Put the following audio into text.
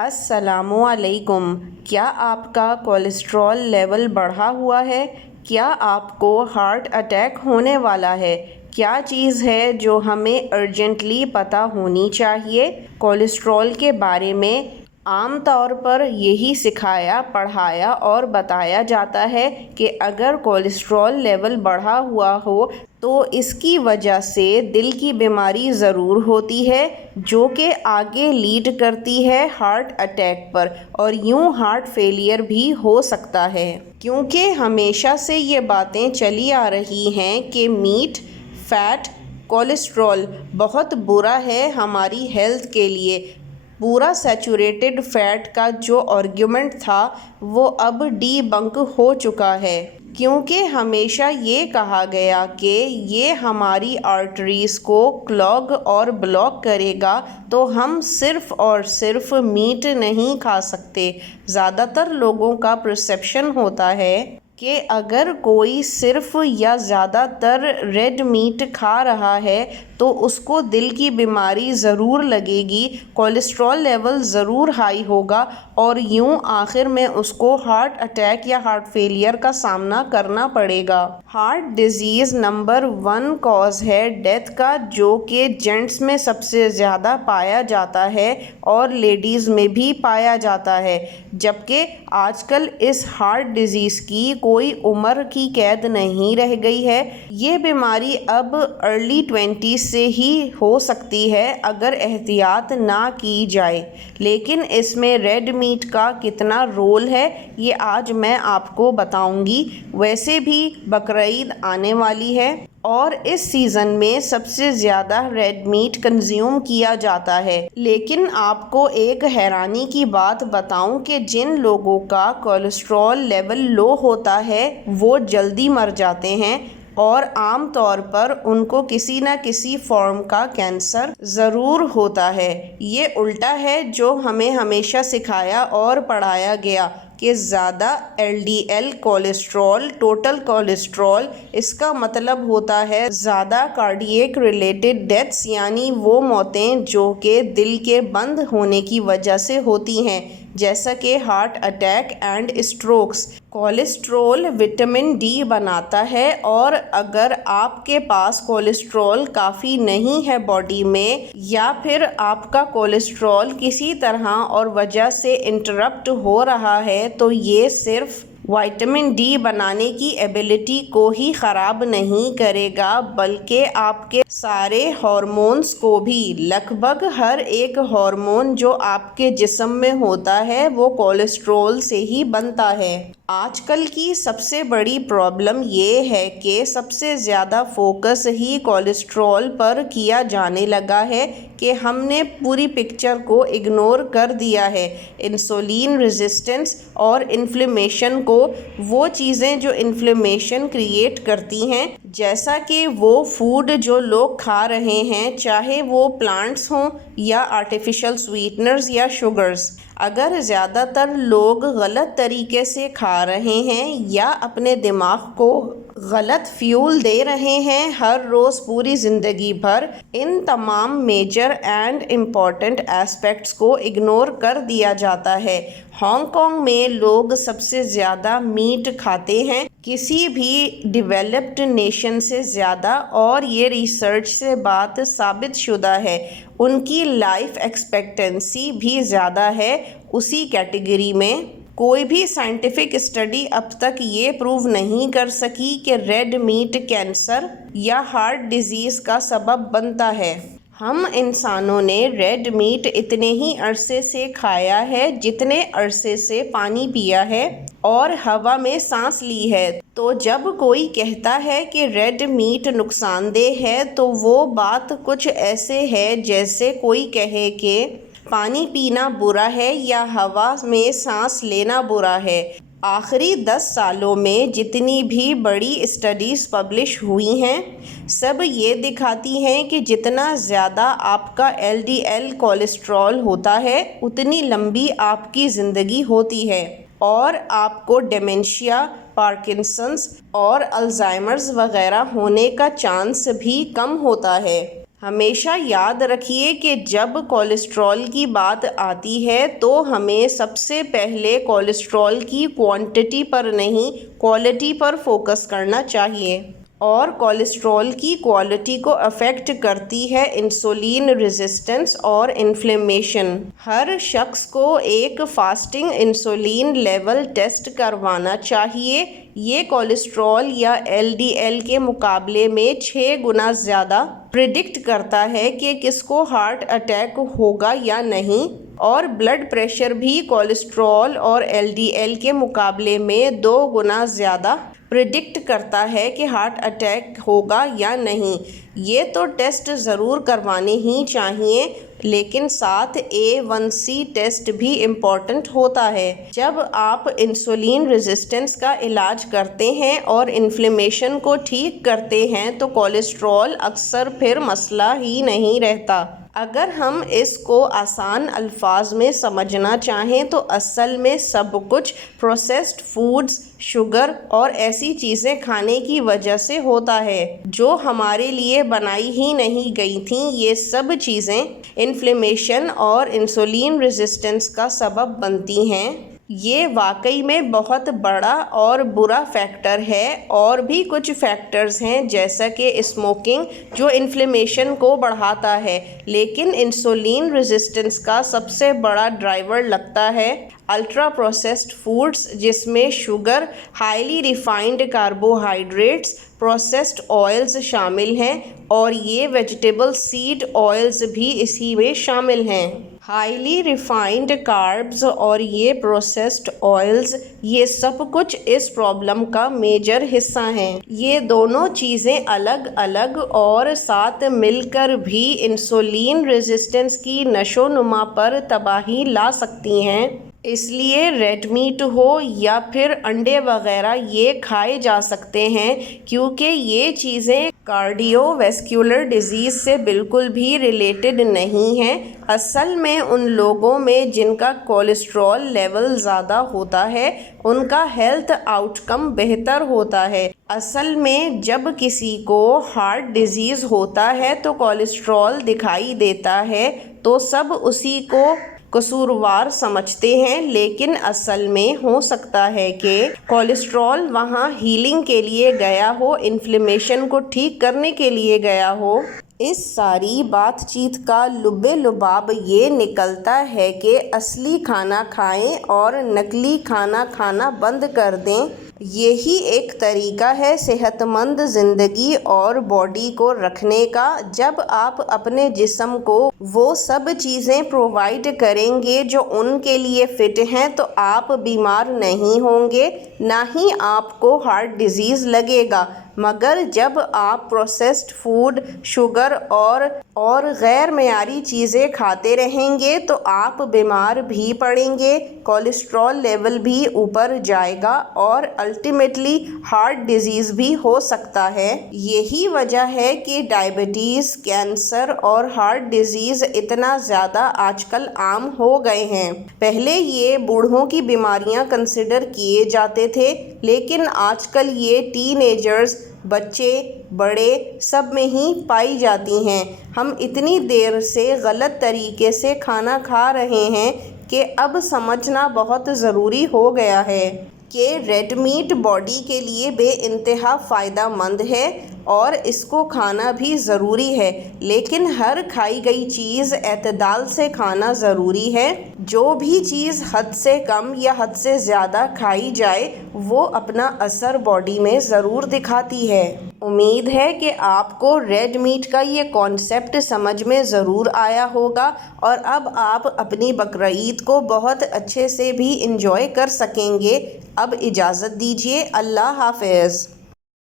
السلام علیکم۔ کیا آپ کا کولیسٹرول لیول بڑھا ہوا ہے؟ کیا آپ کو ہارٹ اٹیک ہونے والا ہے؟ کیا چیز ہے جو ہمیں ارجنٹلی پتہ ہونی چاہیے؟ کولیسٹرول کے بارے میں عام طور پر یہی سکھایا، پڑھایا اور بتایا جاتا ہے کہ اگر کولیسٹرول لیول بڑھا ہوا ہو تو اس کی وجہ سے دل کی بیماری ضرور ہوتی ہے، جو کہ آگے لیڈ کرتی ہے ہارٹ اٹیک پر، اور یوں ہارٹ فیلئر بھی ہو سکتا ہے۔ کیونکہ ہمیشہ سے یہ باتیں چلی آ رہی ہیں کہ میٹ، فیٹ، کولیسٹرول بہت برا ہے ہماری ہیلتھ کے لیے۔ پورا سیچوریٹڈ فیٹ کا جو آرگیومنٹ تھا وہ اب ڈی بنک ہو چکا ہے، کیونکہ ہمیشہ یہ کہا گیا کہ یہ ہماری آرٹریز کو کلاگ اور بلاک کرے گا، تو ہم صرف اور صرف میٹ نہیں کھا سکتے۔ زیادہ تر لوگوں کا پرسیپشن ہوتا ہے کہ اگر کوئی صرف یا زیادہ تر ریڈ میٹ کھا رہا ہے تو اس کو دل کی بیماری ضرور لگے گی، کولیسٹرول لیول ضرور ہائی ہوگا، اور یوں آخر میں اس کو ہارٹ اٹیک یا ہارٹ فیلئر کا سامنا کرنا پڑے گا۔ ہارٹ ڈیزیز نمبر 1 کاز ہے ڈیتھ کا، جو کہ جینٹس میں سب سے زیادہ پایا جاتا ہے اور لیڈیز میں بھی پایا جاتا ہے، جبکہ آج کل اس ہارٹ ڈیزیز کی کوئی عمر کی قید نہیں رہ گئی ہے۔ یہ بیماری اب ارلی 20s سے ہی ہو سکتی ہے اگر احتیاط نہ کی جائے، لیکن اس میں ریڈ میٹ کا کتنا رول ہے یہ آج میں آپ کو بتاؤں گی۔ ویسے بھی بقرعید آنے والی ہے اور اس سیزن میں سب سے زیادہ ریڈ میٹ کنزیوم کیا جاتا ہے، لیکن آپ کو ایک حیرانی کی بات بتاؤں کہ جن لوگوں کا کولیسٹرول لیول لو ہوتا ہے وہ جلدی مر جاتے ہیں، اور عام طور پر ان کو کسی نہ کسی فارم کا کینسر ضرور ہوتا ہے۔ یہ الٹا ہے جو ہمیں ہمیشہ سکھایا اور پڑھایا گیا کہ زیادہ LDL کولیسٹرول، ٹوٹل کولیسٹرول، اس کا مطلب ہوتا ہے زیادہ کارڈیئک ریلیٹڈ ڈیتھس، یعنی وہ موتیں جو کہ دل کے بند ہونے کی وجہ سے ہوتی ہیں، جیسا کہ heart attack and strokes. Cholesterol vitamin D بناتا ہے، اور اگر آپ کے پاس کولیسٹرول کافی نہیں ہے باڈی میں، یا پھر آپ کا کولیسٹرول کسی طرح اور وجہ سے انٹرپٹ ہو رہا ہے، تو یہ صرف وٹامن ڈی بنانے کی ایبلٹی کو ہی خراب نہیں کرے گا بلکہ آپ کے سارے ہارمونز کو بھی۔ لگ بھگ ہر ایک ہارمون جو آپ کے جسم میں ہوتا ہے وہ کولیسٹرول سے ہی بنتا ہے۔ آج کل کی سب سے بڑی پرابلم یہ ہے کہ سب سے زیادہ فوکس ہی کولیسٹرول پر کیا جانے لگا ہے کہ ہم نے پوری پکچر کو اگنور کر دیا ہے۔ انسولین ریزسٹنس اور انفلیمیشن کو، وہ چیزیں جو انفلیمیشن کریٹ کرتی ہیں، جیسا کہ وہ فوڈ جو لوگ کھا رہے ہیں، چاہے وہ پلانٹس ہوں یا آرٹیفیشل سویٹنرز یا شوگرز۔ اگر زیادہ تر لوگ غلط طریقے سے کھا رہے ہیں یا اپنے دماغ کو غلط فیول دے رہے ہیں ہر روز پوری زندگی بھر، ان تمام میجر اینڈ امپورٹنٹ ایسپیکٹس کو اگنور کر دیا جاتا ہے۔ ہانگ کانگ میں لوگ سب سے زیادہ میٹ کھاتے ہیں کسی بھی ڈیولپڈ نیشن سے زیادہ، اور یہ ریسرچ سے بات ثابت شدہ ہے۔ ان کی لائف ایکسپیکٹنسی بھی زیادہ ہے اسی کیٹیگری میں۔ کوئی بھی سائنٹیفک اسٹڈی اب تک یہ پروو نہیں کر سکی کہ ریڈ میٹ کینسر یا ہارٹ ڈیزیز کا سبب بنتا ہے۔ ہم انسانوں نے ریڈ میٹ اتنے ہی عرصے سے کھایا ہے جتنے عرصے سے پانی پیا ہے اور ہوا میں سانس لی ہے، تو جب کوئی کہتا ہے کہ ریڈ میٹ نقصان دہ ہے تو وہ بات کچھ ایسے ہے جیسے کوئی کہے کہ پانی پینا برا ہے یا ہوا میں سانس لینا برا ہے۔ آخری 10 سالوں میں جتنی بھی بڑی اسٹڈیز پبلش ہوئی ہیں، سب یہ دکھاتی ہیں کہ جتنا زیادہ آپ کا LDL کولیسٹرول ہوتا ہے اتنی لمبی آپ کی زندگی ہوتی ہے، اور آپ کو ڈیمنشیا، پارکنسنس اور الزائمرز وغیرہ ہونے کا چانس بھی کم ہوتا ہے۔ ہمیشہ یاد رکھیے کہ جب کولیسٹرول کی بات آتی ہے تو ہمیں سب سے پہلے کولیسٹرول کی کوانٹٹی پر نہیں کوالٹی پر فوکس کرنا چاہیے، اور کولیسٹرول کی کوالٹی کو افیکٹ کرتی ہے انسولین ریزسٹنس اور انفلیمیشن۔ ہر شخص کو ایک فاسٹنگ انسولین لیول ٹیسٹ کروانا چاہیے۔ یہ کولیسٹرول یا LDL کے مقابلے میں 6 گنا زیادہ پریڈکٹ کرتا ہے کہ کس کو ہارٹ اٹیک ہوگا یا نہیں، اور بلڈ پریشر بھی کولیسٹرول اور LDL کے مقابلے میں 2 گنا زیادہ پریڈکٹ کرتا ہے کہ ہارٹ اٹیک ہوگا یا نہیں۔ یہ تو ٹیسٹ ضرور کروانے ہی چاہیے، لیکن ساتھ A1C ٹیسٹ بھی امپورٹنٹ ہوتا ہے۔ جب آپ انسولین ریزسٹنس کا علاج کرتے ہیں اور انفلیمیشن کو ٹھیک کرتے ہیں تو کولیسٹرول اکثر پھر مسئلہ ہی نہیں رہتا۔ اگر ہم اس کو آسان الفاظ میں سمجھنا چاہیں تو اصل میں سب کچھ پروسیسڈ فوڈز، شوگر اور ایسی چیزیں کھانے کی وجہ سے ہوتا ہے جو ہمارے لیے بنائی ہی نہیں گئی تھیں۔ یہ سب چیزیں انفلیمیشن اور انسولین ریزسٹنس کا سبب بنتی ہیں۔ یہ واقعی میں بہت بڑا اور برا فیکٹر ہے۔ اور بھی کچھ فیکٹرز ہیں جیسا کہ اسموکنگ جو انفلیمیشن کو بڑھاتا ہے، لیکن انسولین ریزسٹنس کا سب سے بڑا ڈرائیور لگتا ہے الٹرا پروسیسڈ فوڈز، جس میں sugar, highly refined carbohydrates, processed oils شامل ہیں، اور یہ ویجیٹیبل سیڈ آئلز بھی اسی میں شامل ہیں۔ ہائیلی ریفائنڈ کاربز اور یہ پروسیسڈ آئلز، یہ سب کچھ اس پرابلم کا میجر حصہ ہیں۔ یہ دونوں چیزیں الگ الگ اور ساتھ مل کر بھی انسولین ریزسٹنس کی نشو و نما پر تباہی لا سکتی ہیں۔ اس لیے ریڈ میٹ ہو یا پھر انڈے وغیرہ یہ کھائے جا سکتے ہیں، کیونکہ یہ چیزیں کارڈیو ویسکولر ڈیزیز سے بالکل بھی ریلیٹڈ نہیں ہیں۔ اصل میں ان لوگوں میں جن کا کولیسٹرول لیول زیادہ ہوتا ہے ان کا ہیلتھ آؤٹ کم بہتر ہوتا ہے۔ اصل میں جب کسی کو ہارٹ ڈیزیز ہوتا ہے تو کولیسٹرول دکھائی دیتا ہے تو سب اسی کو قصوروار سمجھتے ہیں، لیکن اصل میں ہو سکتا ہے کہ کولیسٹرول وہاں ہیلنگ کے لیے گیا ہو، انفلیمیشن کو ٹھیک کرنے کے لیے گیا ہو۔ اس ساری بات چیت کا لب لباب یہ نکلتا ہے کہ اصلی کھانا کھائیں اور نقلی کھانا کھانا بند کر دیں۔ یہی ایک طریقہ ہے صحت مند زندگی اور باڈی کو رکھنے کا۔ جب آپ اپنے جسم کو وہ سب چیزیں پرووائڈ کریں گے جو ان کے لیے فٹ ہیں تو آپ بیمار نہیں ہوں گے، نہ ہی آپ کو ہارٹ ڈیزیز لگے گا۔ مگر جب آپ پروسیسڈ فوڈ، شوگر اور غیر معیاری چیزیں کھاتے رہیں گے تو آپ بیمار بھی پڑیں گے، کولیسٹرول لیول بھی اوپر جائے گا اور الٹیمیٹلی ہارٹ ڈیزیز بھی ہو سکتا ہے۔ یہی وجہ ہے کہ ڈائبٹیز، کینسر اور ہارٹ ڈیزیز اتنا زیادہ آج کل عام ہو گئے ہیں۔ پہلے یہ بوڑھوں کی بیماریاں کنسیڈر کیے جاتے تھے، لیکن آج کل یہ ٹین ایجرز، بچے، بڑے سب میں ہی پائی جاتی ہیں۔ ہم اتنی دیر سے غلط طریقے سے کھانا کھا رہے ہیں کہ اب سمجھنا بہت ضروری ہو گیا ہے کہ ریڈ میٹ باڈی کے لیے بے انتہا فائدہ مند ہے اور اس کو کھانا بھی ضروری ہے، لیکن ہر کھائی گئی چیز اعتدال سے کھانا ضروری ہے۔ جو بھی چیز حد سے کم یا حد سے زیادہ کھائی جائے وہ اپنا اثر باڈی میں ضرور دکھاتی ہے۔ امید ہے کہ آپ کو ریڈ میٹ کا یہ کانسیپٹ سمجھ میں ضرور آیا ہوگا اور اب آپ اپنی بقرعید کو بہت اچھے سے بھی انجوائے کر سکیں گے۔ اب اجازت دیجیے، اللہ حافظ۔